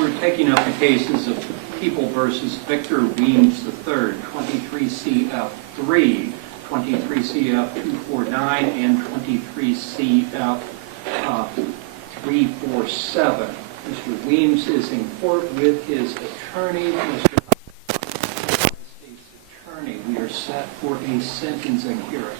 We're taking up the cases of People versus Victor Weems III, 23CF3, 23CF249, and 23CF347. Mr. Weems is in court with his attorney, Mr. State's Attorney. We are set for a sentencing hearing.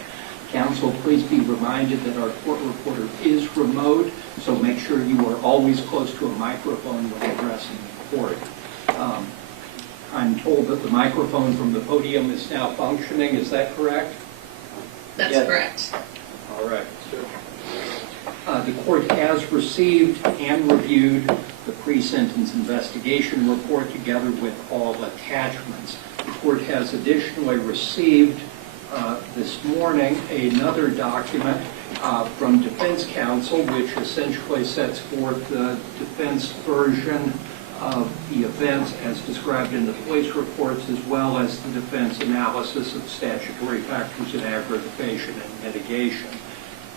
Counsel, please be reminded that our court reporter is remote, so make sure you are always close to a microphone when addressing the court. I'm told that the microphone from the podium is now functioning. Is that correct? That's correct. All right. The court has received and reviewed the pre-sentence investigation report together with all attachments. The court has additionally received this morning another document from defense counsel, which essentially sets forth the defense version of the events as described in the police reports, as well as the defense analysis of statutory factors in aggravation and mitigation.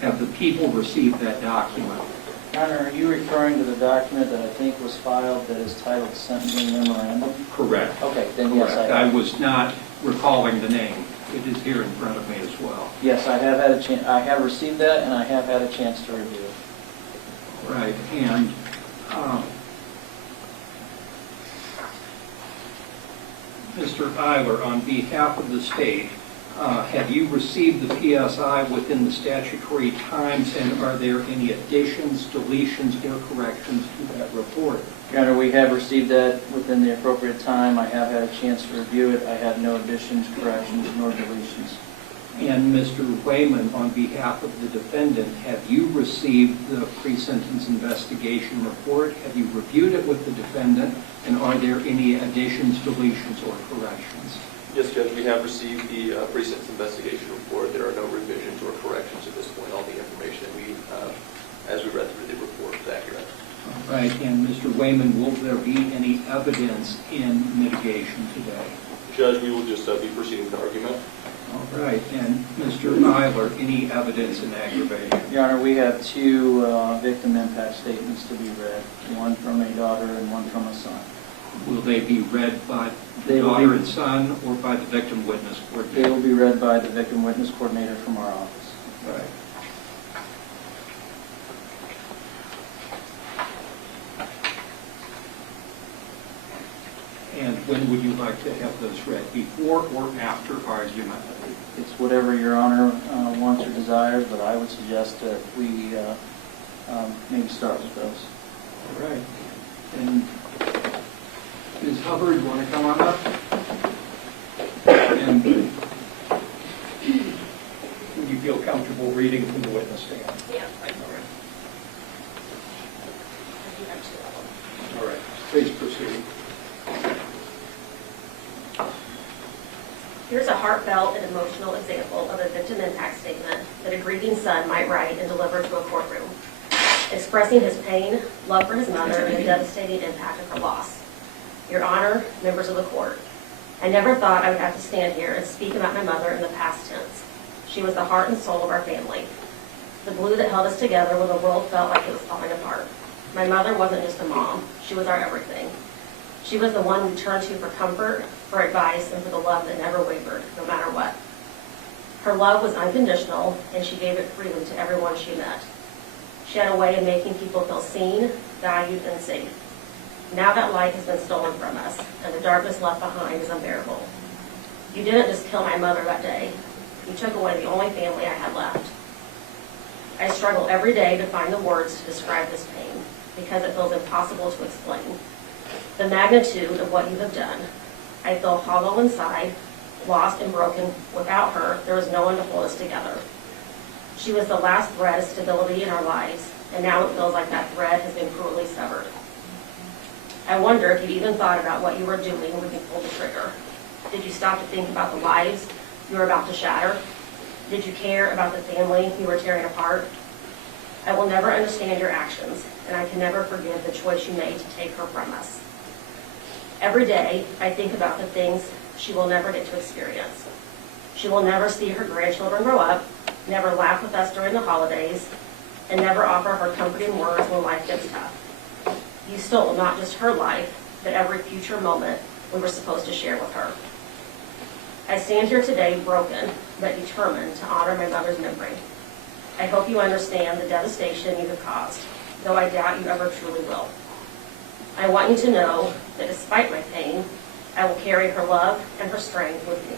Have the people received that document? Your Honor, are you referring to the document that I think was filed that is titled Sentencing Memorandum? Correct. Okay, then Correct. yes, I was not recalling the name. It is here in front of me as well. Yes, I have had a chance. I have received that, and I have had a chance to review it. Right, and Mr. Eiler, on behalf of the state, have you received the PSI within the statutory times, and are there any additions, deletions, or corrections to that report? Your Honor, we have received that within the appropriate time. I have had a chance to review it. I have no additions, corrections, nor deletions. And Mr. Wayman, on behalf of the defendant, have you received the pre-sentence investigation report? Have you reviewed it with the defendant? And are there any additions, deletions, or corrections? Yes, Judge, we have received the pre-sentence investigation report. There are no revisions or corrections at this point. All the information that we, as we read through the report, is accurate. All right, and Mr. Wayman, will there be any evidence in mitigation today? Judge, we will just be proceeding with the argument. All right, and Mr. Eiler, any evidence in aggravation? Your Honor, we have two victim impact statements to be read, one from a daughter and one from a son. Will they be read by the daughter and son, or by the victim witness coordinator? They will be read by the victim witness coordinator from our office. Right. And when would you like to have those read, before or after argument? It's whatever Your Honor wants or desires, but I would suggest that we maybe start with those. All right. And Ms. Hubbard, you want to come on up? And would you feel comfortable reading from the witness stand? Yeah. All right. Please proceed. Here's a heartfelt and emotional example of a victim impact statement that a grieving son might write and deliver to a courtroom, expressing his pain, love for his mother, and the devastating impact of her loss. Your Honor, members of the court, I never thought I would have to stand here and speak about my mother in the past tense. She was the heart and soul of our family, the glue that held us together when the world felt like it was falling apart. My mother wasn't just a mom, she was our everything. She was the one we turned to for comfort, for advice, and for the love that never wavered, no matter what. Her love was unconditional, and she gave it freely to everyone she met. She had a way of making people feel seen, valued, and safe. Now that light has been stolen from us, and the darkness left behind is unbearable. You didn't just kill my mother that day. You took away the only family I had left. I struggle every day to find the words to describe this pain, because it feels impossible to explain. The magnitude of what you have done. I feel hollow inside, lost and broken. Without her, there was no one to hold us together. She was the last thread of stability in our lives, and now it feels like that thread has been cruelly severed. I wonder if you even thought about what you were doing when you pulled the trigger. Did you stop to think about the lives you were about to shatter? Did you care about the family you were tearing apart? I will never understand your actions, and I can never forgive the choice you made to take her from us. Every day, I think about the things she will never get to experience. She will never see her grandchildren grow up, never laugh with us during the holidays, and never offer her comforting words when life gets tough. You stole not just her life, but every future moment we were supposed to share with her. I stand here today broken, but determined to honor my mother's memory. I hope you understand the devastation you have caused, though I doubt you ever truly will. I want you to know that despite my pain, I will carry her love and her strength with me.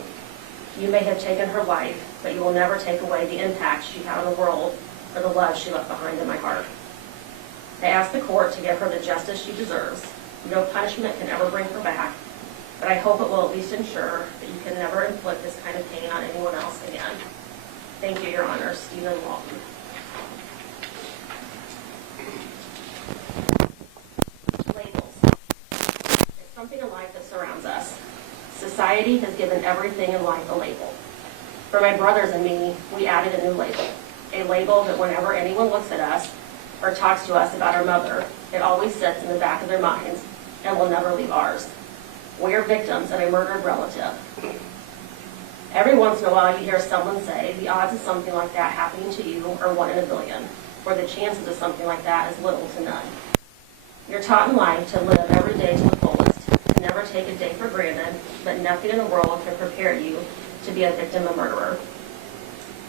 You may have taken her life, but you will never take away the impact she had on the world or the love she left behind in my heart. I ask the court to give her the justice she deserves. No punishment can ever bring her back, but I hope it will at least ensure that you can never inflict this kind of pain on anyone else again. Thank you, Your Honor. Dana Lawton. Labels. It's something in life that surrounds us. Society has given everything in life a label. For my brothers and me, we added a new label. A label that whenever anyone looks at us or talks to us about our mother, it always sits in the back of their minds and will never leave ours. We are victims of a murdered relative. Every once in a while you hear someone say the odds of something like that happening to you are 1 in a billion, or the chances of something like that is little to none. You're taught in life to live every day to the fullest, to never take a day for granted, but nothing in the world can prepare you to be a victim of a murderer.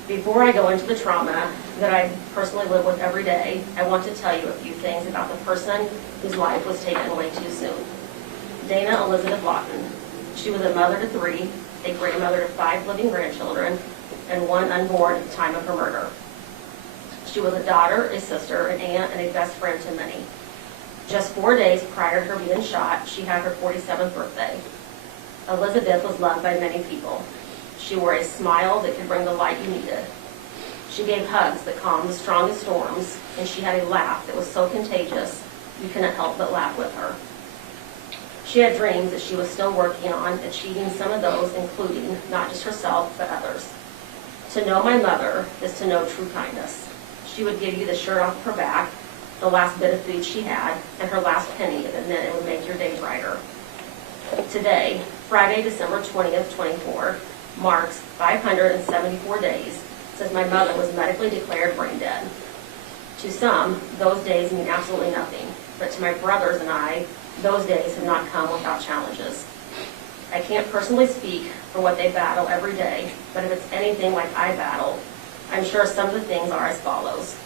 Before I go into the trauma that I personally live with every day, I want to tell you a few things about the person whose life was taken away too soon. Dana Elizabeth Lawton. She was a mother to 3, a grandmother to 5 living grandchildren, and 1 unborn at the time of her murder. She was a daughter, a sister, an aunt, and a best friend to many. Just 4 days prior to her being shot, she had her 47th birthday. Elizabeth was loved by many people. She wore a smile that could bring the light you needed. She gave hugs that calmed the strongest storms, and she had a laugh that was so contagious you couldn't help but laugh with her. She had dreams that she was still working on, achieving some of those, including not just herself, but others. To know my mother is to know true kindness. She would give you the shirt off her back, the last bit of food she had, and her last penny if it meant it would make your day brighter. Today, Friday, December 20th, 24, marks 574 days since my mother was medically declared brain dead. To some, those days mean absolutely nothing, but to my brothers and I, those days have not come without challenges. I can't personally speak for what they battle every day, but if it's anything like I battle, I'm sure some of the things are as follows.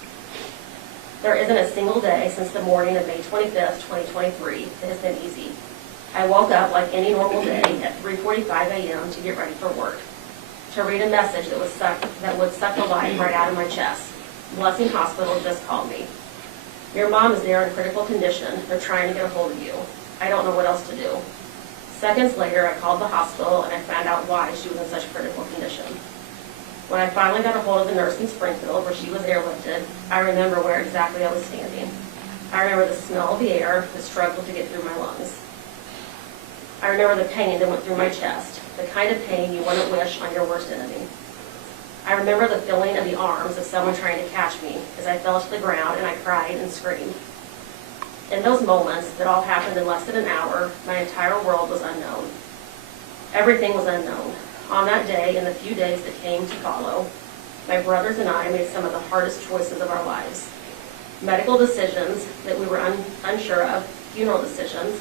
There isn't a single day since the morning of May 25th, 2023 that has been easy. I woke up like any normal day at 3:45 a.m. to get ready for work, to read a message that would suck the life right out of my chest. Blessing Hospital just called me. Your mom is there in critical condition. They're trying to get a hold of you. I don't know what else to do. Seconds later, I called the hospital and I found out why she was in such critical condition. When I finally got a hold of the nurse in Springfield where she was airlifted, I remember where exactly I was standing. I remember the smell of the air that struggled to get through my lungs. I remember the pain that went through my chest, the kind of pain you wouldn't wish on your worst enemy. I remember the feeling of the arms of someone trying to catch me as I fell to the ground and I cried and screamed. In those moments that all happened in less than an hour, my entire world was unknown. Everything was unknown. On that day and the few days that came to follow, my brothers and I made some of the hardest choices of our lives. Medical decisions that we were unsure of, funeral decisions,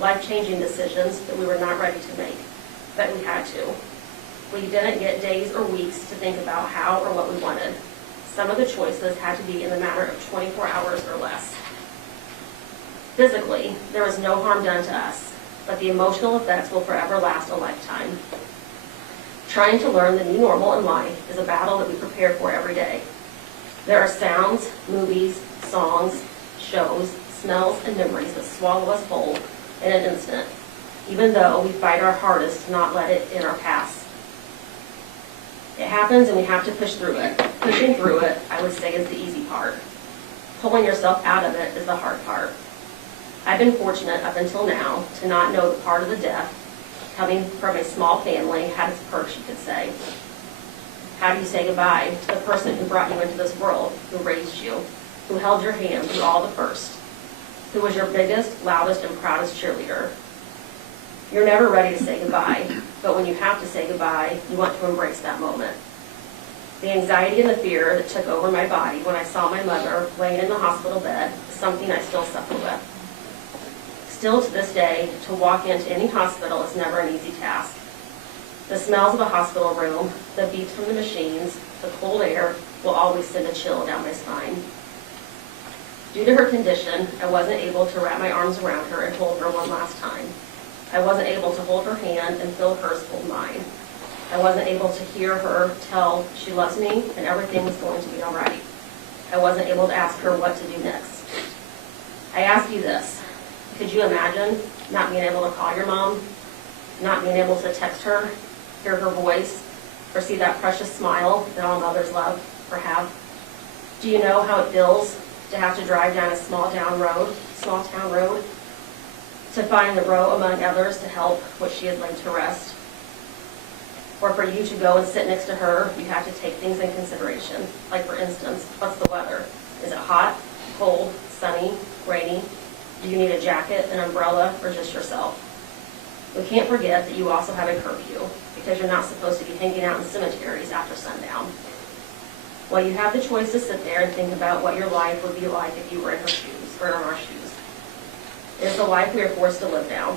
life-changing decisions that we were not ready to make, but we had to. We didn't get days or weeks to think about how or what we wanted. Some of the choices had to be in the matter of 24 hours or less. Physically, there was no harm done to us, but the emotional effects will forever last a lifetime. Trying to learn the new normal in life is a battle that we prepare for every day. There are sounds, movies, songs, shows, smells, and memories that swallow us whole in an instant, even though we fight our hardest to not let it in our past. It happens and we have to push through it. Pushing through it, I would say, is the easy part. Pulling yourself out of it is the hard part. I've been fortunate up until now to not know the part of the death coming from a small family had its perks, you could say. How do you say goodbye to the person who brought you into this world, who raised you, who held your hand through all the first, who was your biggest, loudest, and proudest cheerleader? You're never ready to say goodbye, but when you have to say goodbye, you want to embrace that moment. The anxiety and the fear that took over my body when I saw my mother laying in the hospital bed is something I still suffer with. Still to this day, to walk into any hospital is never an easy task. The smells of a hospital room, the beeps from the machines, the cold air will always send a chill down my spine. Due to her condition, I wasn't able to wrap my arms around her and hold her one last time. I wasn't able to hold her hand and feel hers hold mine. I wasn't able to hear her tell she loves me and everything was going to be all right. I wasn't able to ask her what to do next. I ask you this. Could you imagine not being able to call your mom, not being able to text her, hear her voice, or see that precious smile that all mothers love or have? Do you know how it feels to have to drive down a small town road, to find the row among others to help what she has laid to rest? Or for you to go and sit next to her, you have to take things in consideration. Like for instance, what's the weather? Is it hot, cold, sunny, rainy? Do you need a jacket, an umbrella, or just yourself? We can't forget that you also have a curfew, because you're not supposed to be hanging out in cemeteries after sundown. Well, you have the choice to sit there and think about what your life would be like if you were in her shoes, or in our shoes. It is the life we are forced to live now.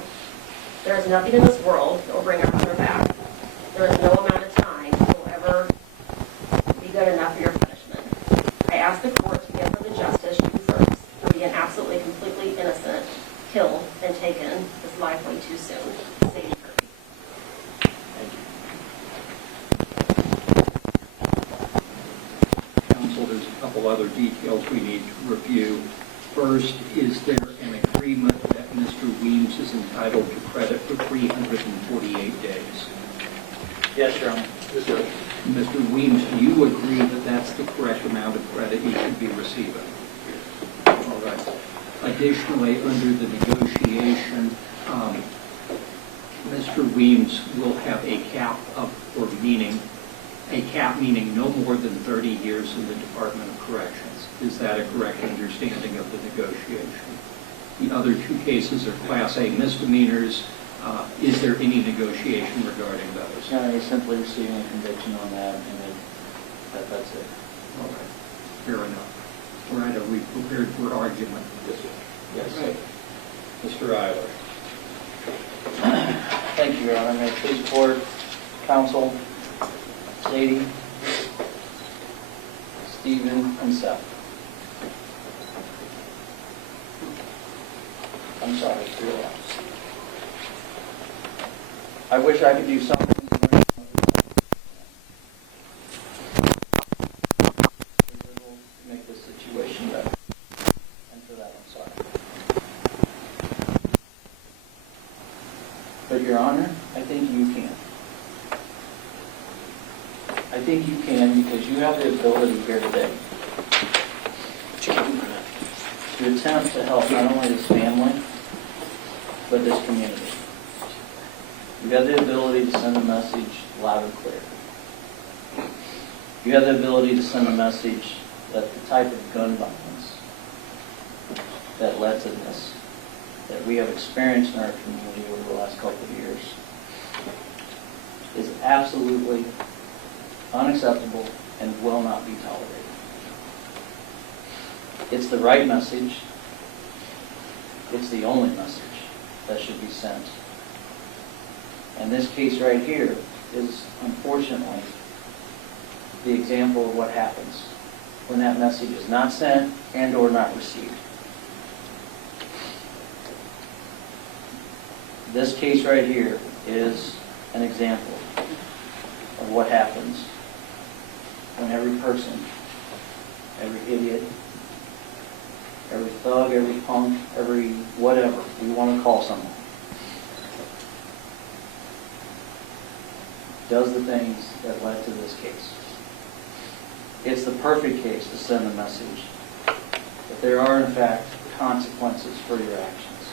There is nothing in this world that will bring our mother back. There is no amount of time that will ever be good enough for your punishment. I ask the court to give her the justice she deserves for being absolutely, completely innocent, killed, and taken this life way too soon. Sadie Kirby. Counsel, there's a couple other details we need to review. First, is there an agreement that Mr. Weems is entitled to credit for 348 days? Yes, Your Honor. Yes, sir. Mr. Weems, do you agree that that's the correct amount of credit he should be receiving? All right. Additionally, under the negotiation, Mr. Weems will have a cap meaning no more than 30 years in the Department of Corrections. Is that a correct understanding of the negotiation? The other two cases are Class A misdemeanors. Is there any negotiation regarding those? No, he's simply receiving a conviction on that, and that's it. All right. Fair enough. All right. Are we prepared for argument? Yes, sir. Yes. Right. Mr. Eiler. Thank you, Your Honor. May it please the court, counsel, Sadie, Stephen, and Seth. I'm sorry for your loss. I wish I could do something to make this situation better. And for that, I'm sorry. But, Your Honor, I think you can. I think you can because you have the ability here today to attempt to help not only this family, but this community. You have the ability to send a message loud and clear. You have the ability to send a message that the type of gun violence that led to this, that we have experienced in our community over the last couple of years, is absolutely unacceptable and will not be tolerated. It's the right message. It's the only message that should be sent. And this case right here is, unfortunately, the example of what happens when that message is not sent and or not received. This case right here is an example of what happens when every person, every idiot, every thug, every punk, every whatever we want to call someone, does the things that led to this case. It's the perfect case to send a message that there are, in fact, consequences for your actions.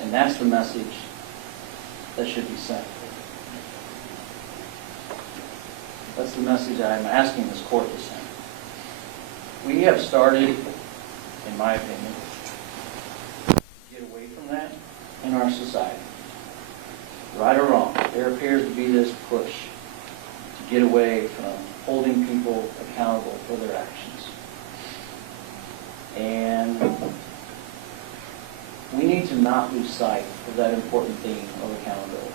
And that's the message that should be sent. That's the message I'm asking this court to send. We have started, in my opinion, to get away from that in our society. Right or wrong, there appears to be this push to get away from holding people accountable for their actions. And we need to not lose sight of that important theme of accountability.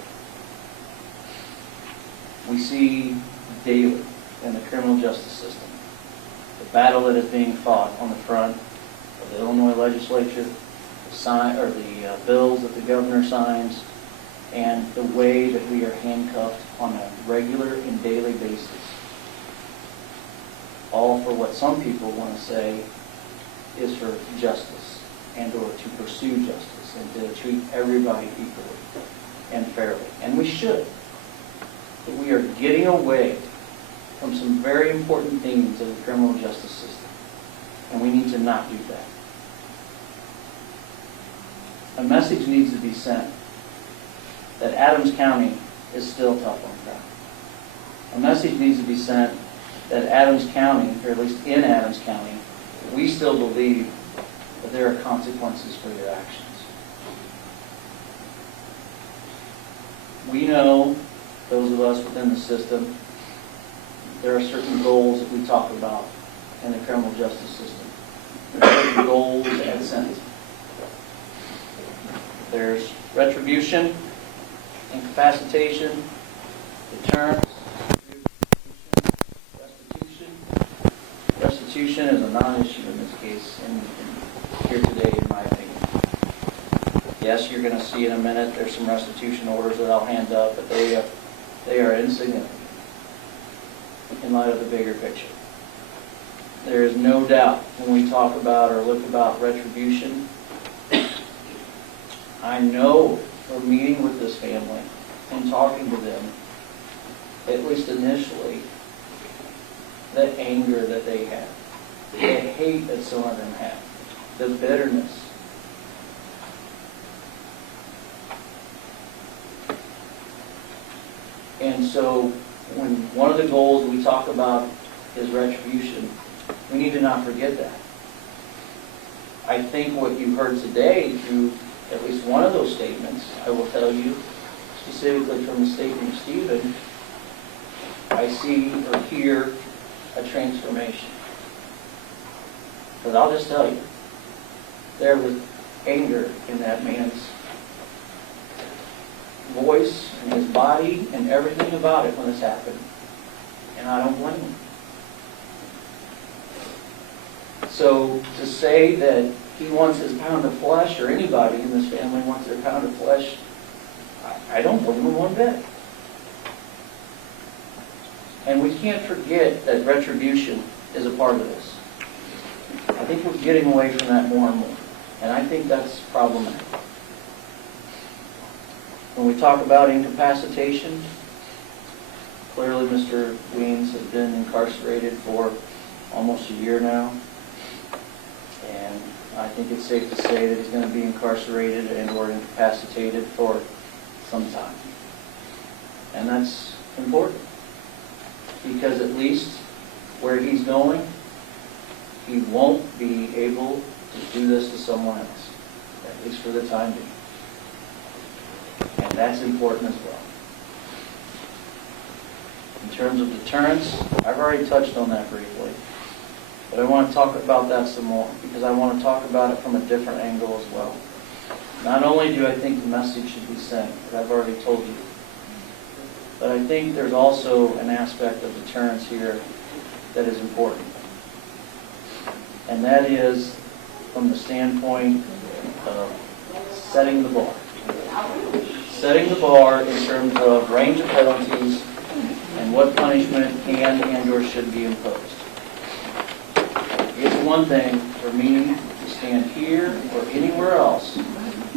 We see daily in the criminal justice system the battle that is being fought on the front of the Illinois legislature, the bills that the governor signs, and the way that we are handcuffed on a regular and daily basis. All for what some people want to say is for justice and or to pursue justice and to treat everybody equally and fairly. And we should. But we are getting away from some very important themes of the criminal justice system. And we need to not do that. A message needs to be sent that Adams County is still tough on crime. A message needs to be sent that Adams County, or at least in Adams County, we still believe that there are consequences for your actions. We know, those of us within the system, there are certain goals that we talk about in the criminal justice system. There are certain goals at sentencing. There's retribution, incapacitation, deterrence, restitution. Restitution is a non-issue in this case, here today, in my opinion. Yes, you're going to see in a minute, there's some restitution orders that I'll hand up, but they are insignificant in light of the bigger picture. There is no doubt when we talk about or look about retribution, I know from meeting with this family and talking to them, at least initially, the anger that they have, the hate that some of them have, the bitterness. And so when one of the goals we talk about is retribution, we need to not forget that. I think what you heard today through at least one of those statements, I will tell you, specifically from the statement of Stephen, I see or hear a transformation. Because I'll just tell you, there was anger in that man's voice and his body and everything about it when this happened. And I don't blame him. So to say that he wants his pound of flesh, or anybody in this family wants their pound of flesh, I don't blame him one bit. And we can't forget that retribution is a part of this. I think we're getting away from that more and more. And I think that's problematic. When we talk about incapacitation, clearly Mr. Weems has been incarcerated for almost a year now. And I think it's safe to say that he's going to be incarcerated and or incapacitated for some time. And that's important. Because at least where he's going, he won't be able to do this to someone else. At least for the time being. And that's important as well. In terms of deterrence, I've already touched on that briefly. But I want to talk about that some more, because I want to talk about it from a different angle as well. Not only do I think the message should be sent, that I've already told you, but I think there's also an aspect of deterrence here that is important. And that is from the standpoint of setting the bar. Setting the bar in terms of range of penalties and what punishment can and or should be imposed. It's one thing for me to stand here or anywhere else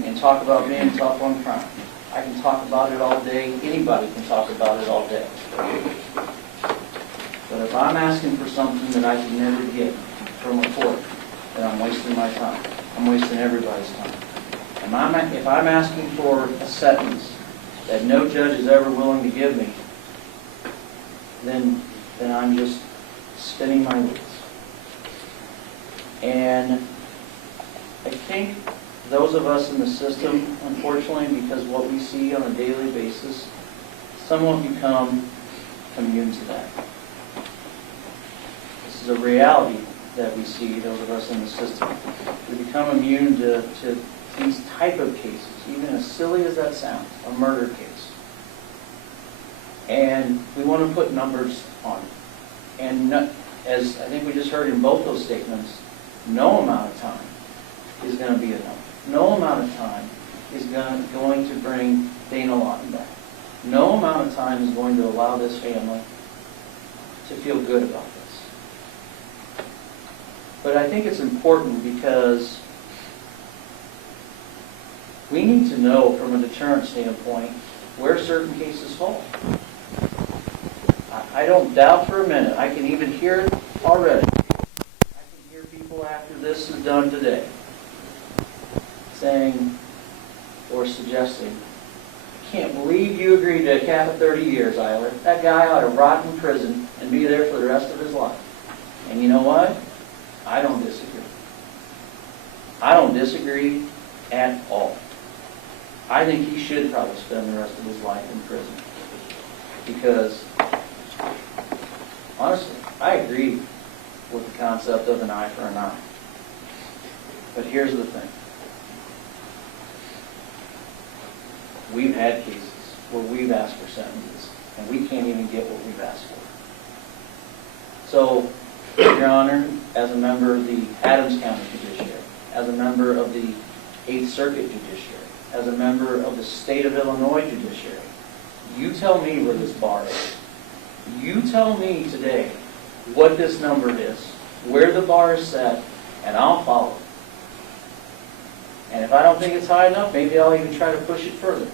and talk about being tough on crime. I can talk about it all day. Anybody can talk about it all day. But if I'm asking for something that I can never get from a court, then I'm wasting my time. I'm wasting everybody's time. And if I'm asking for a sentence that no judge is ever willing to give me, then I'm just spinning my wheels. And I think those of us in the system, unfortunately, because what we see on a daily basis, somewhat become immune to that. This is a reality that we see, those of us in the system. We become immune to these type of cases, even as silly as that sounds, a murder case, and we want to put numbers on it. And as I think we just heard in both those statements, no amount of time is going to be enough. No amount of time is going to bring Dana Lawton back. No amount of time is going to allow this family to feel good about this. But I think it's important because we need to know from a deterrent standpoint where certain cases fall. I don't doubt for a minute, I can even hear it already. I can hear people after this is done today saying or suggesting, I can't believe you agreed to a cap of 30 years, Eiler. That guy ought to rot in prison and be there for the rest of his life. And you know what? I don't disagree. I don't disagree at all. I think he should probably spend the rest of his life in prison. Because, honestly, I agree with the concept of an eye for an eye. But here's the thing. We've had cases where we've asked for sentences, and we can't even get what we've asked for. So, Your Honor, as a member of the Adams County Judiciary, as a member of the 8th Circuit Judiciary, as a member of the State of Illinois Judiciary, you tell me where this bar is. You tell me today what this number is, where the bar is set, and I'll follow it. And if I don't think it's high enough, maybe I'll even try to push it further.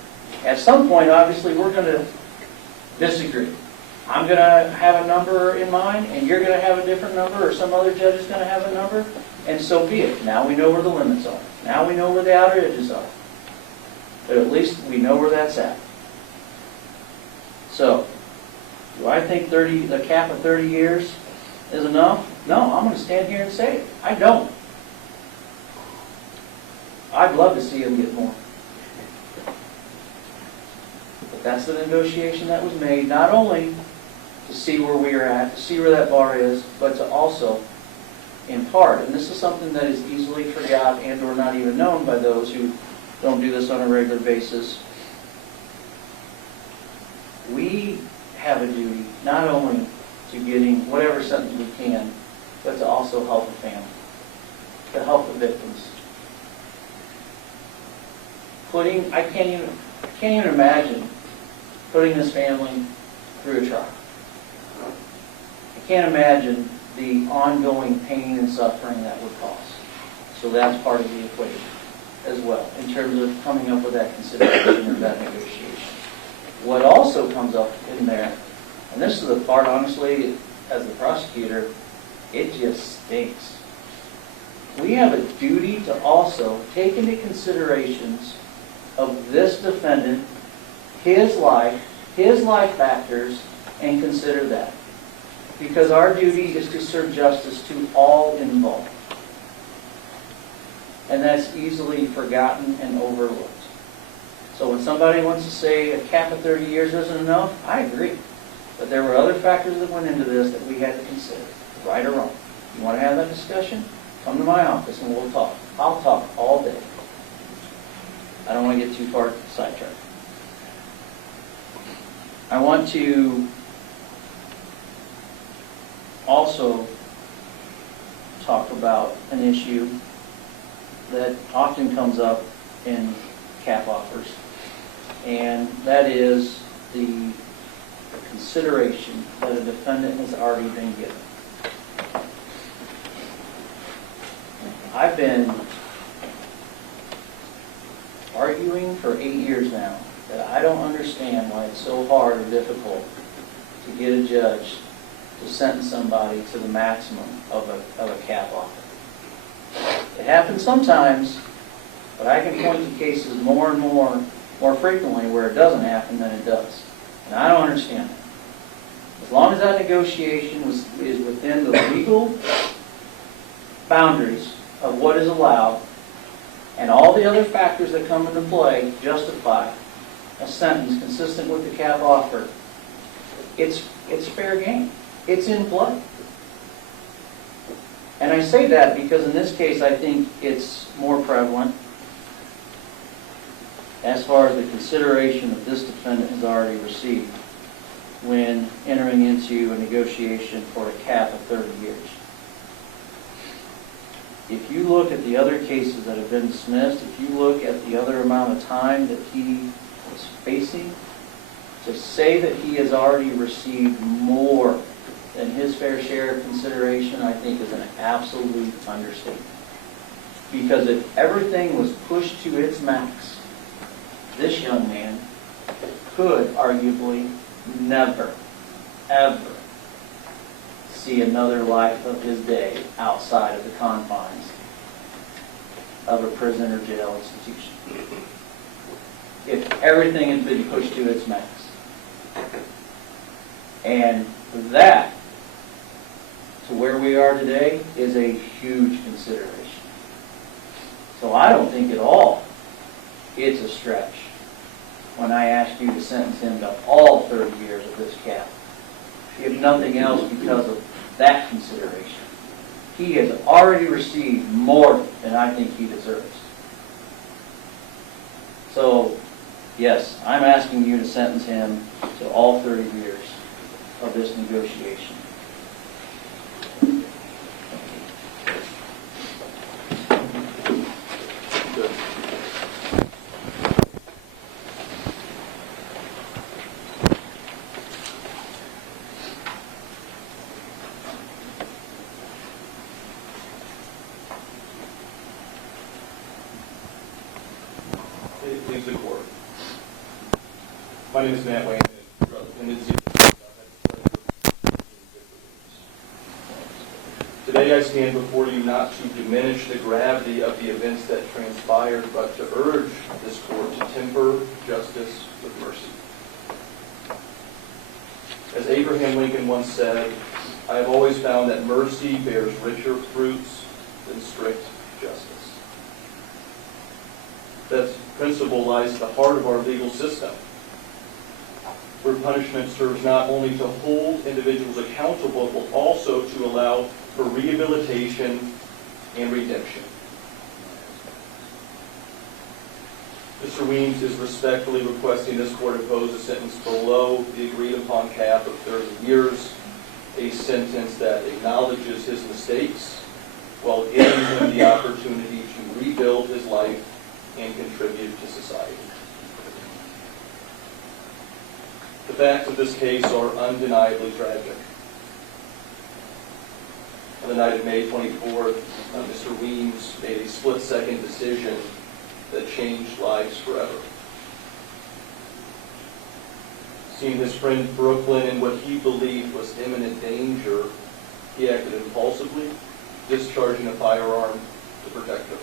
At some point, obviously, we're going to disagree. I'm going to have a number in mind, and you're going to have a different number, or some other judge is going to have a number, and so be it. Now we know where the limits are. Now we know where the outer edges are. But at least we know where that's at. So, do I think a cap of 30 years is enough? No, I'm going to stand here and say it. I don't. I'd love to see him get more. But that's the negotiation that was made, not only to see where we are at, to see where that bar is, but to also, in part, and this is something that is easily forgot and or not even known by those who don't do this on a regular basis, we have a duty not only to getting whatever sentence we can, but to also help the family, to help the victims. I can't even imagine putting this family through a trial. I can't imagine the ongoing pain and suffering that would cause. So that's part of the equation as well, in terms of coming up with that consideration or that negotiation. What also comes up in there, and this is the part, honestly, as the prosecutor, it just stinks. We have a duty to also take into considerations of this defendant, his life factors, and consider that. Because our duty is to serve justice to all involved. And that's easily forgotten and overlooked. So when somebody wants to say a cap of 30 years isn't enough, I agree. But there were other factors that went into this that we had to consider, right or wrong. You want to have that discussion? Come to my office and we'll talk. I'll talk all day. I don't want to get too far sidetracked. I want to also talk about an issue that often comes up in cap offers, and that is the consideration that a defendant has already been given. I've been arguing for 8 years now that I don't understand why it's so hard or difficult to get a judge to sentence somebody to the maximum of a cap offer. It happens sometimes, but I can point to cases more and more frequently where it doesn't happen than it does. And I don't understand that. As long as that negotiation is within the legal boundaries of what is allowed, and all the other factors that come into play justify a sentence consistent with the cap offer, it's fair game. It's in play. And I say that because in this case I think it's more prevalent. as far as the consideration that this defendant has already received when entering into a negotiation for a cap of 30 years. If you look at the other cases that have been dismissed, if you look at the other amount of time that he was facing, to say that he has already received more than his fair share of consideration, I think is an absolute understatement. Because if everything was pushed to its max, this young man could arguably never, ever see another life of his day outside of the confines of a prison or jail institution. If everything had been pushed to its max. And that, to where we are today, is a huge consideration. So I don't think at all it's a stretch when I ask you to sentence him to all 30 years of this cap. If nothing else because of that consideration. He has already received more than I think he deserves. So, yes, I'm asking you to sentence him to all 30 years of this negotiation. Good. Please the court. My name is Matt Wayne, and it's Today I stand before you not to diminish the gravity of the events that transpired, but to urge this court to temper justice with mercy. As Abraham Lincoln once said, I have always found that mercy bears richer fruits than strict justice. That principle lies at the heart of our legal system, where punishment serves not only to hold individuals accountable, but also to allow for rehabilitation and redemption. Mr. Weems is respectfully requesting this court impose a sentence below the agreed upon cap of 30 years, a sentence that acknowledges his mistakes while giving him the opportunity to rebuild his life and contribute to society. The facts of this case are undeniably tragic. On the night of May 24th, Mr. Weems made a split-second decision that changed lives forever. Seeing his friend Brooklyn in what he believed was imminent danger, he acted impulsively, discharging a firearm to protect her.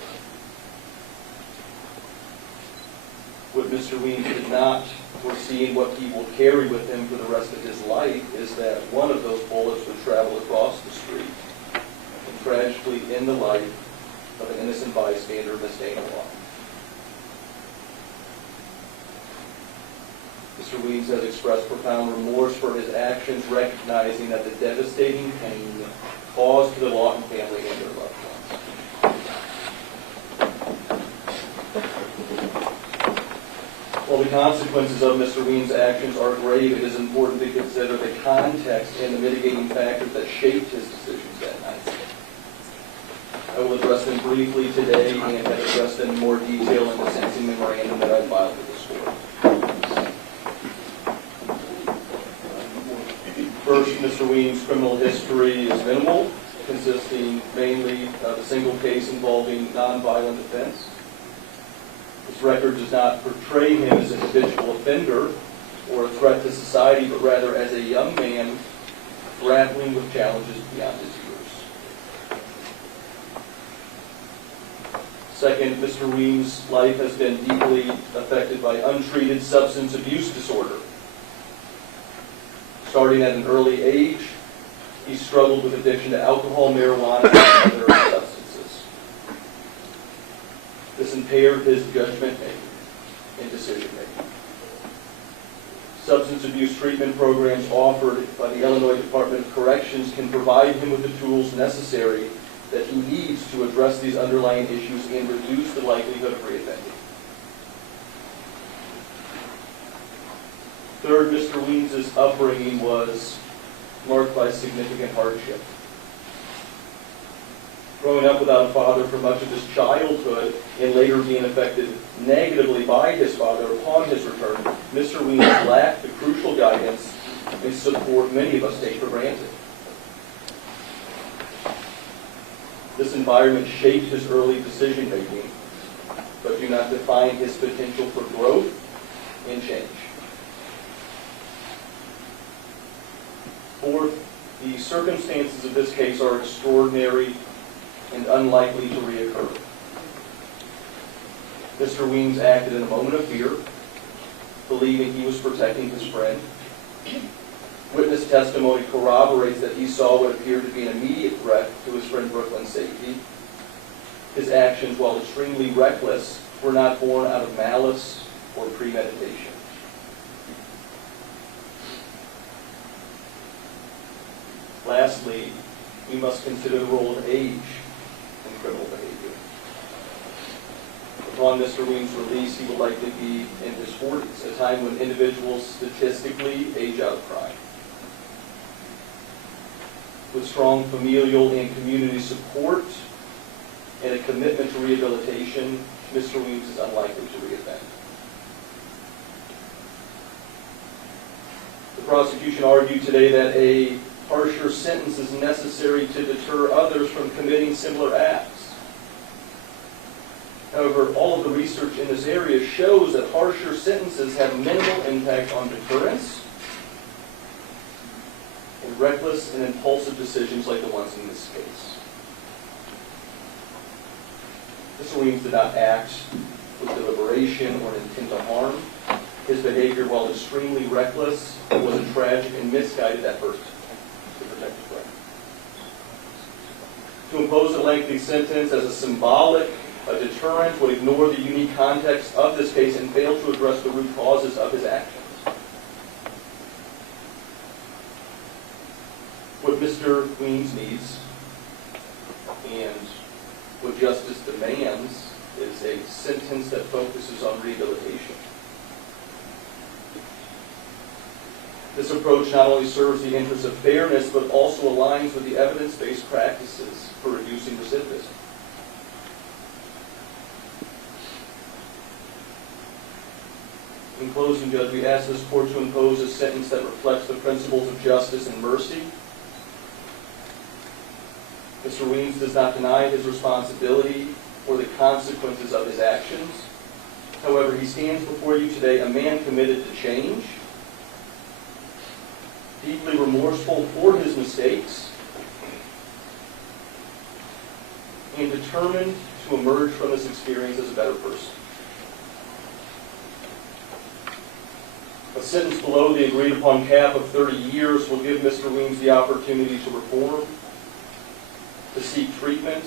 What Mr. Weems did not foresee, what he will carry with him for the rest of his life, is that one of those bullets would travel across the street and tragically end the life of an innocent bystander, Miss Dana Lawton. Mr. Weems has expressed profound remorse for his actions, recognizing that the devastating pain caused to the Lawton family and their loved ones. While the consequences of Mr. Weems' actions are grave, it is important to consider the context and the mitigating factors that shaped his decisions that night. I will address them briefly today and have addressed them in more detail in the sentencing memorandum that I filed with this court. First, Mr. Weems' criminal history is minimal, consisting mainly of a single case involving nonviolent offense. This record does not portray him as an habitual offender or a threat to society, but rather as a young man grappling with challenges beyond his years. Second, Mr. Weems' life has been deeply affected by untreated substance abuse disorder. Starting at an early age, he struggled with addiction to alcohol, marijuana, and other substances. This impaired his judgment making and decision making. Substance abuse treatment programs offered by the Illinois Department of Corrections can provide him with the tools necessary that he needs to address these underlying issues and reduce the likelihood of reoffending. Third, Mr. Weems' upbringing was marked by significant hardship. Growing up without a father for much of his childhood and later being affected negatively by his father upon his return, Mr. Weems lacked the crucial guidance and support many of us take for granted. This environment shaped his early decision-making, but do not define his potential for growth and change. Fourth, the circumstances of this case are extraordinary and unlikely to reoccur. Mr. Weems acted in a moment of fear, believing he was protecting his friend. Witness testimony corroborates that he saw what appeared to be an immediate threat to his friend Brooklyn's safety. His actions, while extremely reckless, were not born out of malice or premeditation. Lastly, we must consider the role of age in criminal behavior. Upon Mr. Weems' release, he will likely be in his 40s, a time when individuals statistically age out of crime. With strong familial and community support and a commitment to rehabilitation, Mr. Weems is unlikely to reoffend. The prosecution argued today that a harsher sentence is necessary to deter others from committing similar acts. However, all of the research in this area shows that harsher sentences have minimal impact on deterrence and reckless and impulsive decisions like the ones in this case. Mr. Weems did not act with deliberation or intent to harm. His behavior, while extremely reckless, was a tragic and misguided effort to protect his friend. To impose a lengthy sentence as a symbolic deterrent would ignore the unique context of this case and fail to address the root causes of his actions. What Mr. Weems needs and what justice demands is a sentence that focuses on rehabilitation. This approach not only serves the interests of fairness, but also aligns with the evidence-based practices for reducing recidivism. In closing, Judge, we ask this court to impose a sentence that reflects the principles of justice and mercy. Mr. Weems does not deny his responsibility for the consequences of his actions. However, he stands before you today a man committed to change, deeply remorseful for his mistakes, and determined to emerge from this experience as a better person. A sentence below the agreed upon cap of 30 years will give Mr. Weems the opportunity to reform, to seek treatment,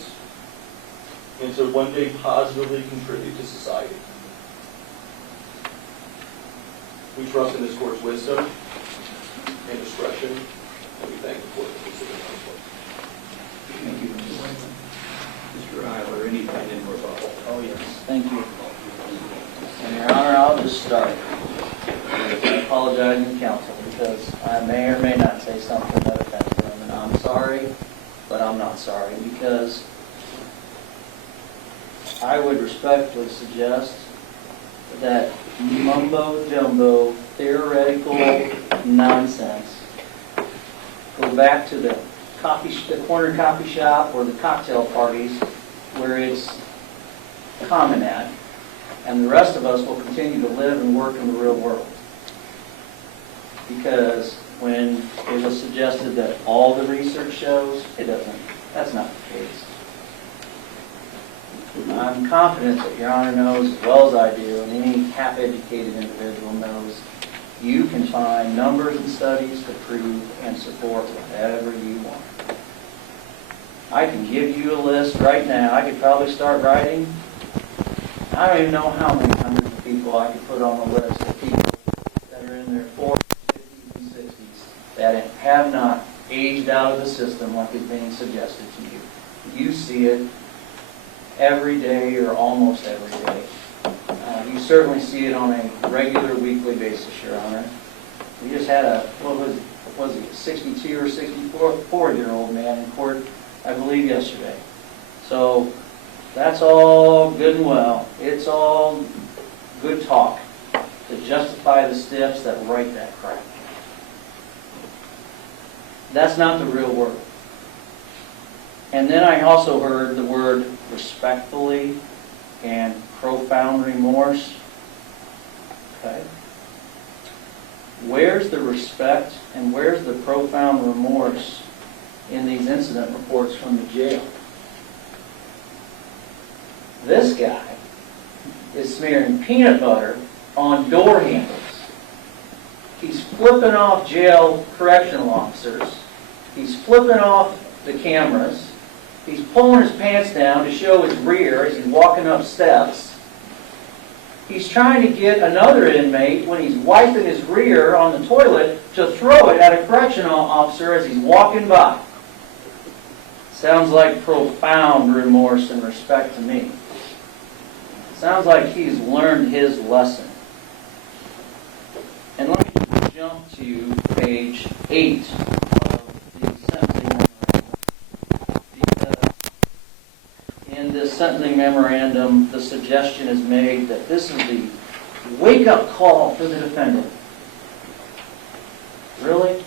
and to one day positively contribute to society. We trust in this court's wisdom and discretion, and we thank the court for considering our court. Thank you, Mr. Whiteman. Mr. Eiler, anything in rebuttal? Oh, yes. Thank you. And Your Honor, I'll just start with apologizing to counsel because I may or may not say something that offends them, and I'm sorry, but I'm not sorry because I would respectfully suggest that mumbo-jumbo theoretical nonsense go back to the corner coffee shop or the cocktail parties where it's common at, and the rest of us will continue to live and work in the real world. Because when it was suggested that all the research shows, it doesn't. That's not the case. I'm confident that Your Honor knows as well as I do, and any half-educated individual knows, you can find numbers and studies to prove and support whatever you want. I can give you a list right now. I could probably start writing. I don't even know how many hundreds of people I could put on the list of people that are in their 40s, 50s, and 60s that have not aged out of the system like is being suggested to you. You see it every day or almost every day. You certainly see it on a regular weekly basis, Your Honor. We just had a, what was he, 62 or 64-year-old man in court, I believe, yesterday. So that's all good and well. It's all good talk to justify the stiffs that write that crap. That's not the real word. And then I also heard the word respectfully and profound remorse. Okay? Where's the respect and where's the profound remorse in these incident reports from the jail? This guy is smearing peanut butter on door handles. He's flipping off jail correctional officers. He's flipping off the cameras. He's pulling his pants down to show his rear as he's walking up steps. He's trying to get another inmate, when he's wiping his rear on the toilet, to throw it at a correctional officer as he's walking by. Sounds like profound remorse and respect to me. Sounds like he's learned his lesson. And let me just jump to page 8 of the sentencing memorandum. In this sentencing memorandum, the suggestion is made that this is the wake-up call for the defendant. Really?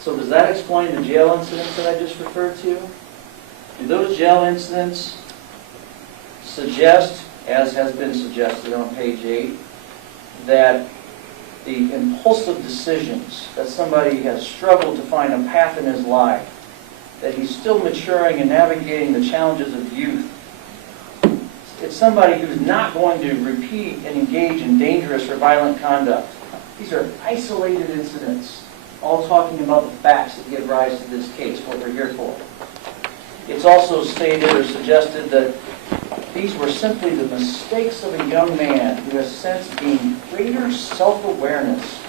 So does that explain the jail incidents that I just referred to? Do those jail incidents suggest, as has been suggested on page 8, that the impulsive decisions, that somebody has struggled to find a path in his life, that he's still maturing and navigating the challenges of youth? It's somebody who's not going to repeat and engage in dangerous or violent conduct. These are isolated incidents, all talking about the facts that give rise to this case, what we're here for. It's also stated or suggested that these were simply the mistakes of a young man who has since gained greater self-awareness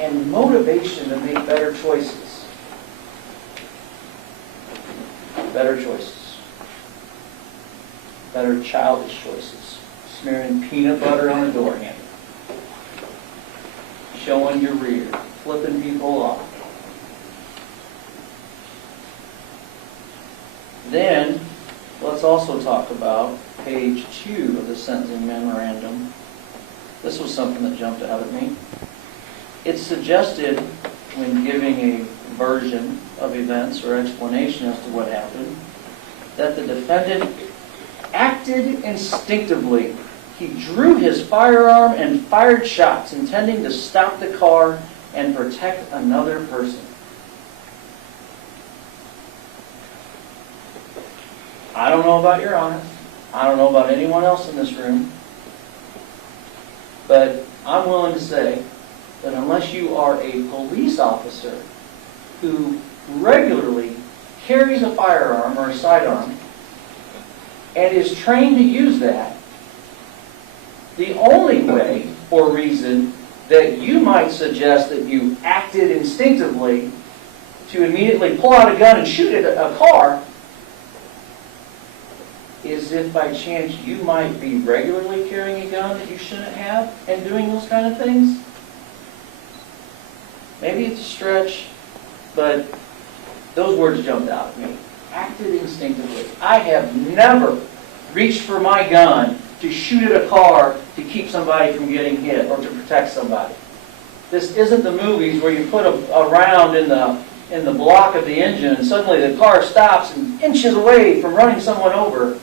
and motivation to make better choices. Better choices. Better childish choices. Smearing peanut butter on a door handle. Showing your rear. Flipping people off. Then, let's also talk about page 2 of the sentencing memorandum. This was something that jumped out at me. It's suggested, when giving a version of events or explanation as to what happened, that the defendant acted instinctively. He drew his firearm and fired shots, intending to stop the car and protect another person. I don't know about your Honor. I don't know about anyone else in this room. But I'm willing to say that unless you are a police officer who regularly carries a firearm or a sidearm and is trained to use that, the only way or reason that you might suggest that you acted instinctively to immediately pull out a gun and shoot at a car is if by chance you might be regularly carrying a gun that you shouldn't have and doing those kind of things. Maybe it's a stretch, but those words jumped out at me. Acted instinctively. I have never reached for my gun to shoot at a car to keep somebody from getting hit or to protect somebody. This isn't the movies where you put a round in the block of the engine and suddenly the car stops and inches away from running someone over.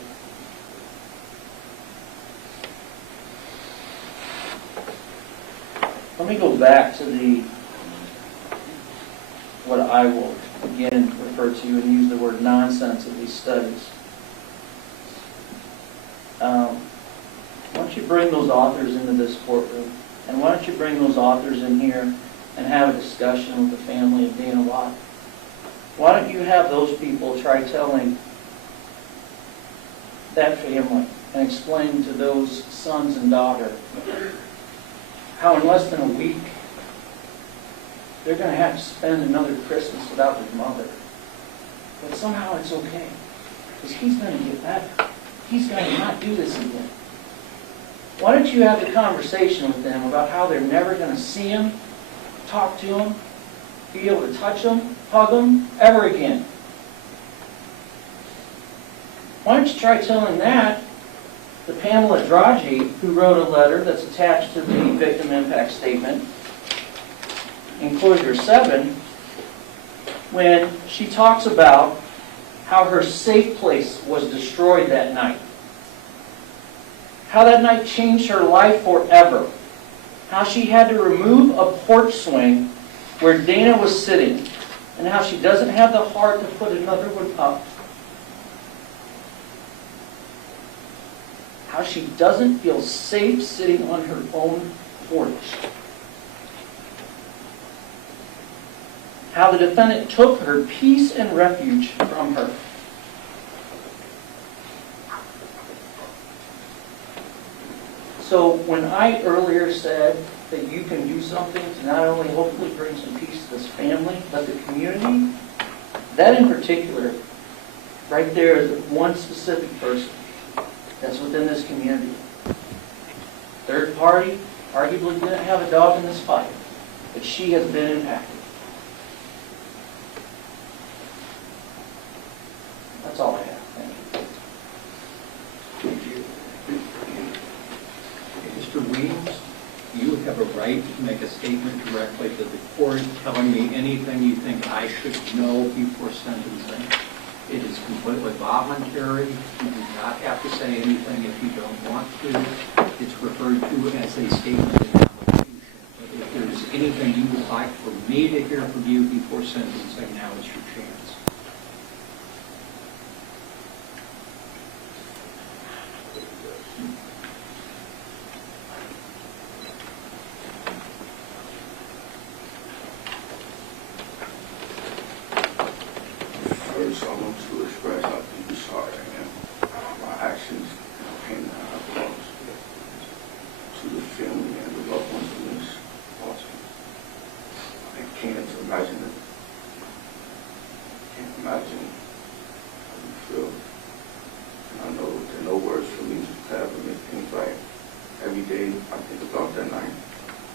Let me go back to what I will again refer to and use the word nonsense of these studies. Why don't you bring those authors into this courtroom? And why don't you bring those authors in here and have a discussion with the family of Dana Lawton? Why don't you have those people try telling that family and explain to those sons and daughter how in less than a week they're going to have to spend another Christmas without their mother. But somehow it's okay, because he's going to get better. He's going to not do this again. Why don't you have a conversation with them about how they're never going to see him, talk to him, be able to touch him, hug him, ever again? Why don't you try telling that to Pamela Dragy, who wrote a letter that's attached to the victim impact statement, enclosure 7, when she talks about how her safe place was destroyed that night. How that night changed her life forever. How she had to remove a porch swing where Dana was sitting, and how she doesn't have the heart to put another one up. How she doesn't feel safe sitting on her own porch. How the defendant took her peace and refuge from her. So when I earlier said that you can do something to not only hopefully bring some peace to this family, but the community, that in particular, right there is one specific person that's within this community. Third party, arguably didn't have a dog in this fight, but she has been impacted. That's all I have. Thank you. Thank you. Mr. Weems, you have a right to make a statement directly to the court telling me anything you think I should know before sentencing. It is completely voluntary. You do not have to say anything if you don't want to. It's referred to as a statement in application. But if there's anything you would like for me to hear from you before sentencing, now is your chance. First, I want to express how deeply sorry I am. My actions and the pain that I've caused to the family and the loved ones of Miss Lawton. I can't imagine it. I can't imagine how you feel. And I know there are no words for me to have to make things right. Every day I think about that night,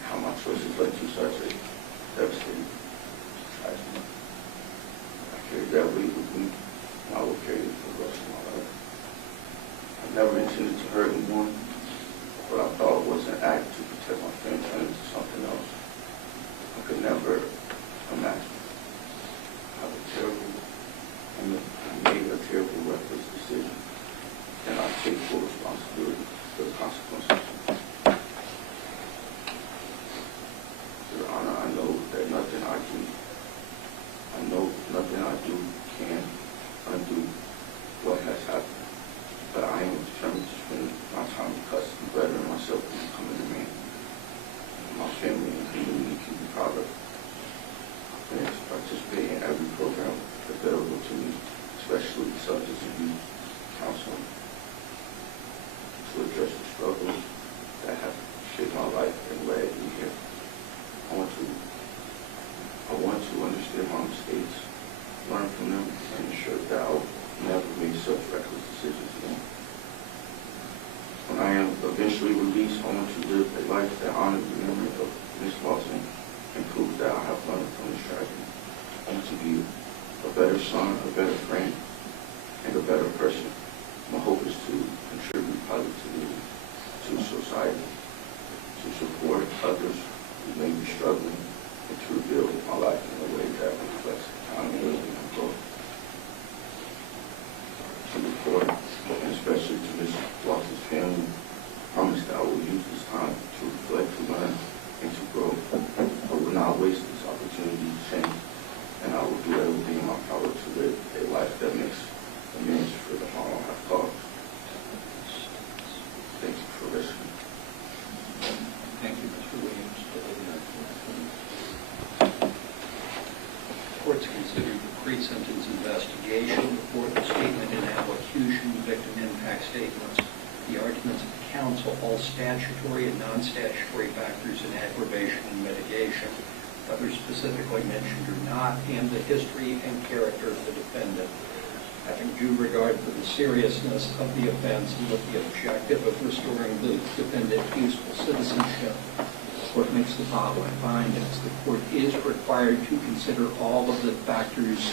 how my choices led to such a devastating tragedy. I carry that weight with me, and I will carry it for the rest of my life. I never intended to hurt anyone, but I thought was an act to protect my family turned into something else. I could never imagine how I made a terrible, reckless decision, and I take full responsibility for the consequences. Your Honor, I know that nothing I do can undo what has happened, but I am determined to spend my time in custody, bettering myself and becoming a man my family and community can be proud of. I plan to participate in every program available to me, especially substance abuse counseling, to address the struggles that have shaped my life and led me here. I want to understand my mistakes, learn from them, and ensure that I will never make such reckless decisions again. When I am eventually released, I want to live a life that honors the memory of Ms. Lawton and prove that I have learned from this tragedy. I want to be a better son, a better friend, and a better person. My hope is to contribute positively to society, to support others who may be struggling, and to rebuild my life in a way that reflects accountability and growth. To the court, and especially to Ms. Lawton's family, I promise that I will use this time to reflect, to learn, and to grow. I will not waste this opportunity to change, and I will do everything in my power to live a life that makes amends for the harm I have caused. Thank you for listening. Thank you, Mr. Williams. Court's considered the pre-sentence investigation, the statement and allocution, victim impact statements, the arguments of counsel, all statutory and non-statutory factors in aggravation and mitigation, whether specifically mentioned or not, and the history and character of the defendant. having due regard for the seriousness of the offense and with the objective of restoring the defendant peaceful citizenship, the court makes the following findings. The court is required to consider all of the factors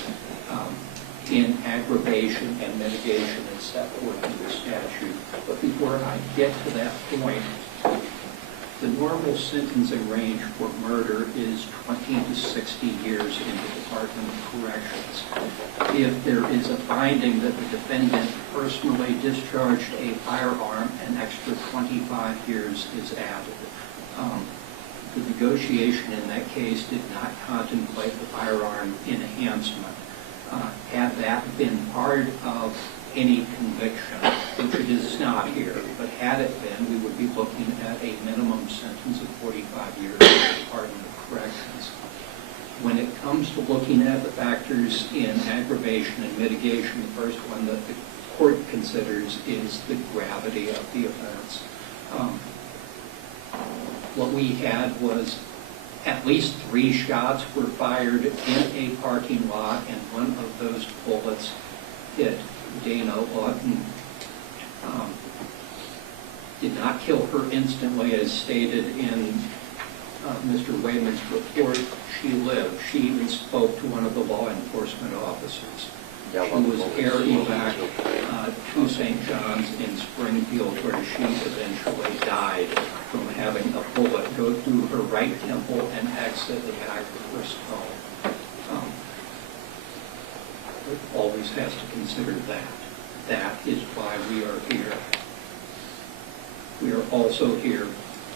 in aggravation and mitigation as set forth in the statute. But before I get to that point, the normal sentencing range for murder is 20 to 60 years in the Department of Corrections. If there is a finding that the defendant personally discharged a firearm, an extra 25 years is added. The negotiation in that case did not contemplate the firearm enhancement. Had that been part of any conviction, which it is not here, but had it been, we would be looking at a minimum sentence of 45 years in the Department of Corrections. When it comes to looking at the factors in aggravation and mitigation, the first one that the court considers is the gravity of the offense. What we had was at least 3 shots were fired in a parking lot, and one of those bullets hit Dana Lawton. Did not kill her instantly, as stated in Mr. Wayman's report. She lived. She even spoke to one of the law enforcement officers. She was air evac to St. John's in Springfield, where she eventually died from having a bullet go through her right temple and exit the back of her skull. It always has to consider that. That is why we are here. We are also here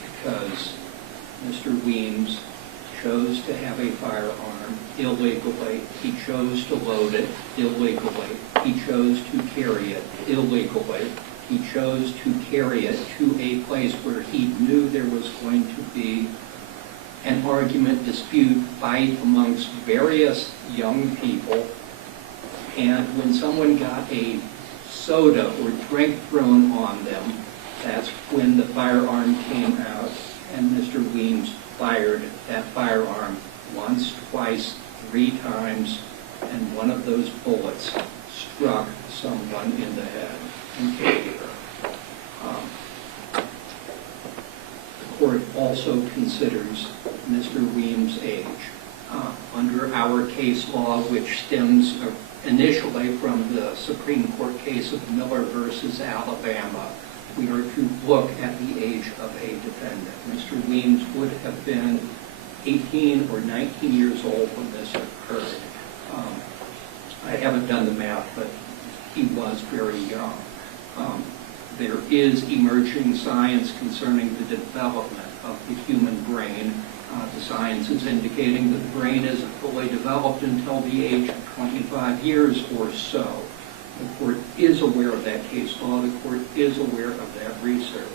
because Mr. Weems chose to have a firearm illegally. He chose to load it illegally. He chose to carry it illegally. He chose to carry it to a place where he knew there was going to be an argument, dispute, fight amongst various young people. And when someone got a soda or drink thrown on them, that's when the firearm came out, and Mr. Weems fired that firearm once, twice, 3 times, and one of those bullets struck someone in the head and killed her. The court also considers Mr. Weems' age. Under our case law, which stems initially from the Supreme Court case of Miller versus Alabama, we are to look at the age of a defendant. Mr. Weems would have been 18 or 19 years old when this occurred. I haven't done the math, but he was very young. There is emerging science concerning the development of the human brain. The science is indicating that the brain isn't fully developed until the age of 25 years or so. The court is aware of that case law. The court is aware of that research.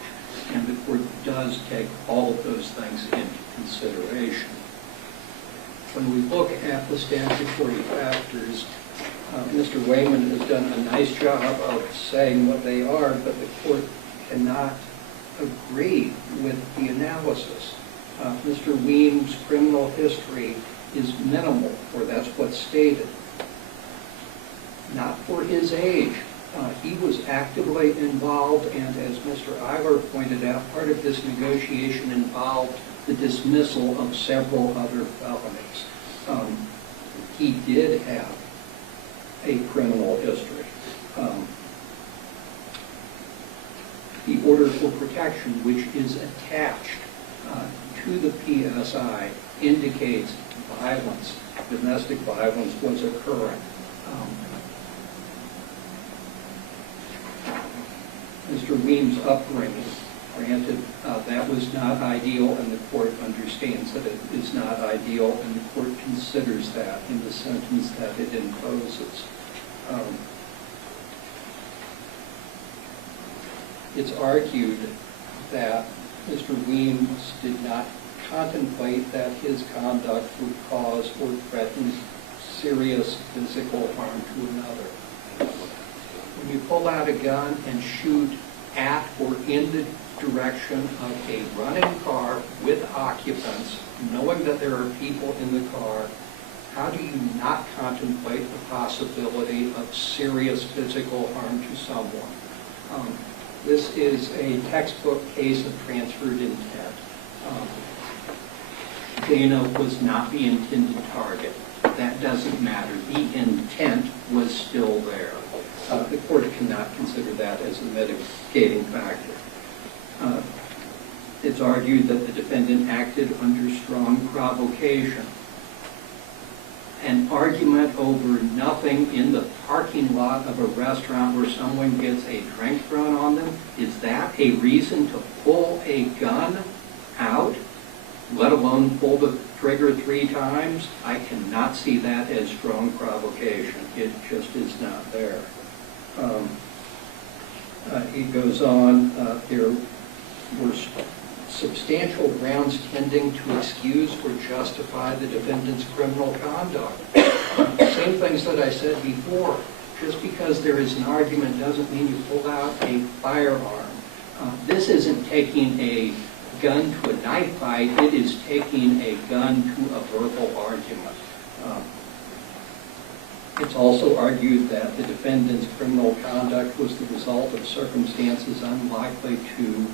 And the court does take all of those things into consideration. When we look at the statutory factors, Mr. Wayman has done a nice job of saying what they are, but the court cannot agree with the analysis. Mr. Weems' criminal history is minimal, or that's what's stated. Not for his age. He was actively involved, and as Mr. Eiler pointed out, part of this negotiation involved the dismissal of several other felonies. He did have a criminal history. The order for protection, which is attached to the PSI, indicates violence, domestic violence was occurring. Mr. Weems' upbringing, granted, that was not ideal, and the court understands that it is not ideal, and the court considers that in the sentence that it imposes. It's argued that Mr. Weems did not contemplate that his conduct would cause or threaten serious physical harm to another. When you pull out a gun and shoot at or in the direction of a running car with occupants, knowing that there are people in the car, how do you not contemplate the possibility of serious physical harm to someone? This is a textbook case of transferred intent. Dana was not the intended target. That doesn't matter. The intent was still there. The court cannot consider that as a mitigating factor. It's argued that the defendant acted under strong provocation. An argument over nothing in the parking lot of a restaurant where someone gets a drink thrown on them, is that a reason to pull a gun out, let alone pull the trigger 3 times? I cannot see that as strong provocation. It just is not there. He goes on, there were substantial grounds tending to excuse or justify the defendant's criminal conduct. Same things that I said before. Just because there is an argument doesn't mean you pull out a firearm. This isn't taking a gun to a knife fight, it is taking a gun to a verbal argument. It's also argued that the defendant's criminal conduct was the result of circumstances unlikely to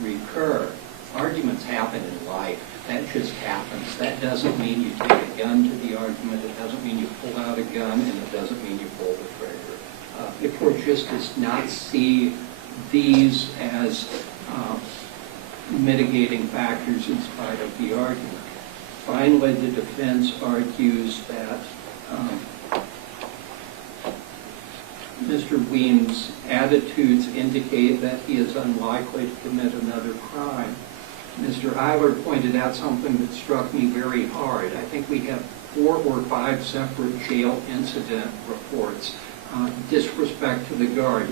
recur. Arguments happen in life. That just happens. That doesn't mean you take a gun to the argument. It doesn't mean you pull out a gun, and it doesn't mean you pull the trigger. The court just does not see these as mitigating factors in spite of the argument. Finally, the defense argues that Mr. Weems' attitudes indicate that he is unlikely to commit another crime. Mr. Eiler pointed out something that struck me very hard. I think we have 4 or 5 separate jail incident reports. Disrespect to the guard,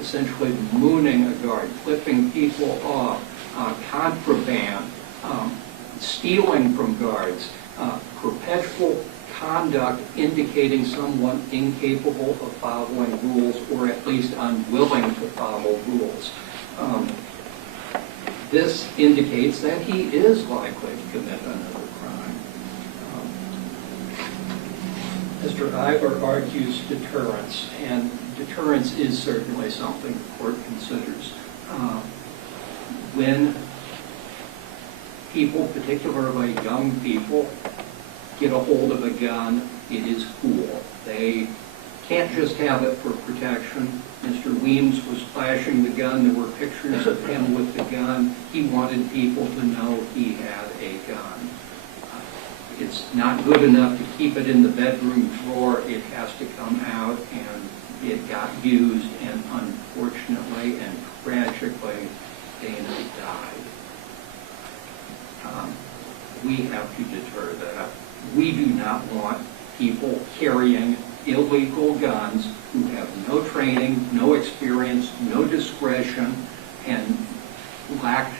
essentially mooning a guard, flipping people off, contraband, stealing from guards, perpetual conduct indicating someone incapable of following rules or at least unwilling to follow rules. This indicates that he is likely to commit another crime. Mr. Eiler argues deterrence, and deterrence is certainly something the court considers. When people, particularly young people, get a hold of a gun, it is cool. They can't just have it for protection. Mr. Weems was flashing the gun. There were pictures of him with the gun. He wanted people to know he had a gun. It's not good enough to keep it in the bedroom drawer. It has to come out, and it got used, and unfortunately and tragically, Dana died. We have to deter that. We do not want people carrying illegal guns who have no training, no experience, no discretion, and lack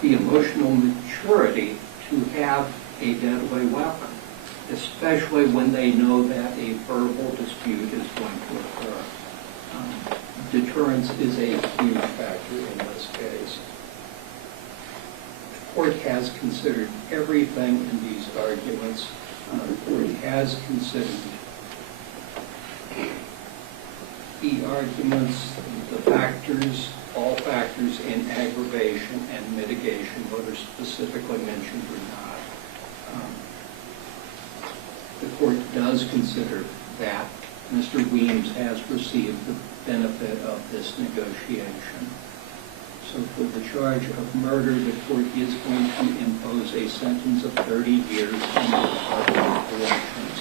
the emotional maturity to have a deadly weapon, especially when they know that a verbal dispute is going to occur. Deterrence is a huge factor in this case. The court has considered everything in these arguments. The court has considered the arguments, the factors, all factors in aggravation and mitigation, whether specifically mentioned or not. The court does consider that Mr. Weems has received the benefit of this negotiation. So for the charge of murder, the court is going to impose a sentence of 30 years in the Department of Corrections.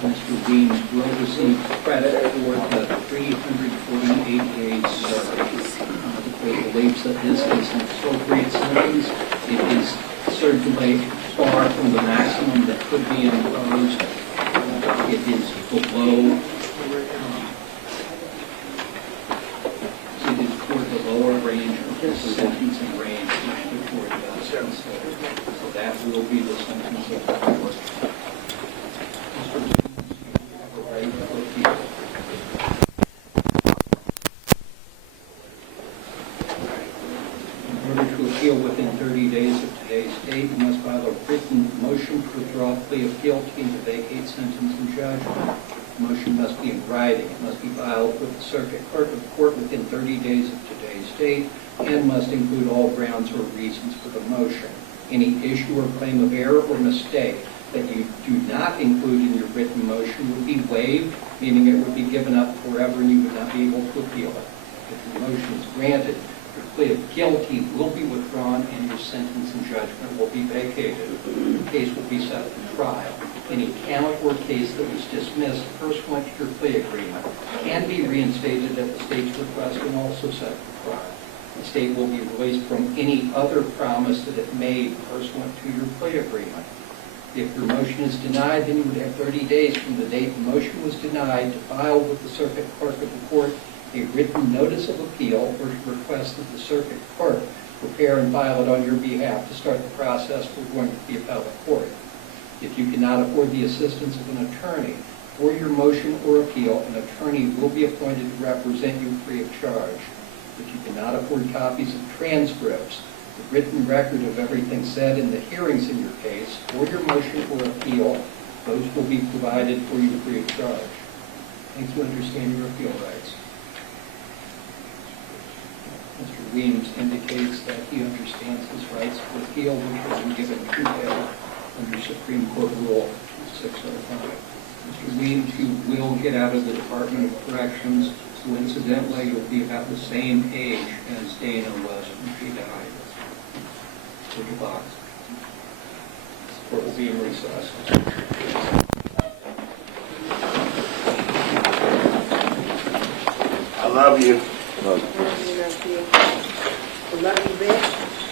Mr. Weems will receive credit for the 348 days served. The court believes that this is an appropriate sentence. It is certainly far from the maximum that could be imposed. It is below. It is toward the lower range of the sentencing range which the court does consider. So that will be the sentence of the court. Mr. Weems, you have a right to appeal. In order to appeal within 30 days of today's date, you must file a written motion to withdraw plea of guilty and to vacate sentence and judgment. The motion must be in writing. It must be filed with the circuit clerk of the court within 30 days of today's date and must include all grounds or reasons for the motion. Any issue or claim of error or mistake that you do not include in your written motion would be waived, meaning it would be given up forever and you would not be able to appeal it. If the motion is granted, your plea of guilty will be withdrawn and your sentence and judgment will be vacated. The case will be set for trial. Any count or case that was dismissed pursuant to your plea agreement can be reinstated at the state's request and also set for trial. The state will be released from any other promise that it made pursuant to your plea agreement. If your motion is denied, then you would have 30 days from the date the motion was denied to file with the circuit clerk of the court a written notice of appeal or to request that the circuit clerk prepare and file it on your behalf to start the process for going to the appellate court. If you cannot afford the assistance of an attorney for your motion or appeal, an attorney will be appointed to represent you free of charge. If you cannot afford copies of transcripts, the written record of everything said in the hearings in your case, or your motion or appeal, those will be provided for you free of charge. I think you understand your appeal rights. Mr. Weems indicates that he understands his rights to appeal, which was given to him under Supreme Court Rule 605. Mr. Weems, you will get out of the Department of Corrections. Coincidentally, you'll be about the same age as Dana was when she died. Put your box. Court will be in recess. I love you. Love you, bitch.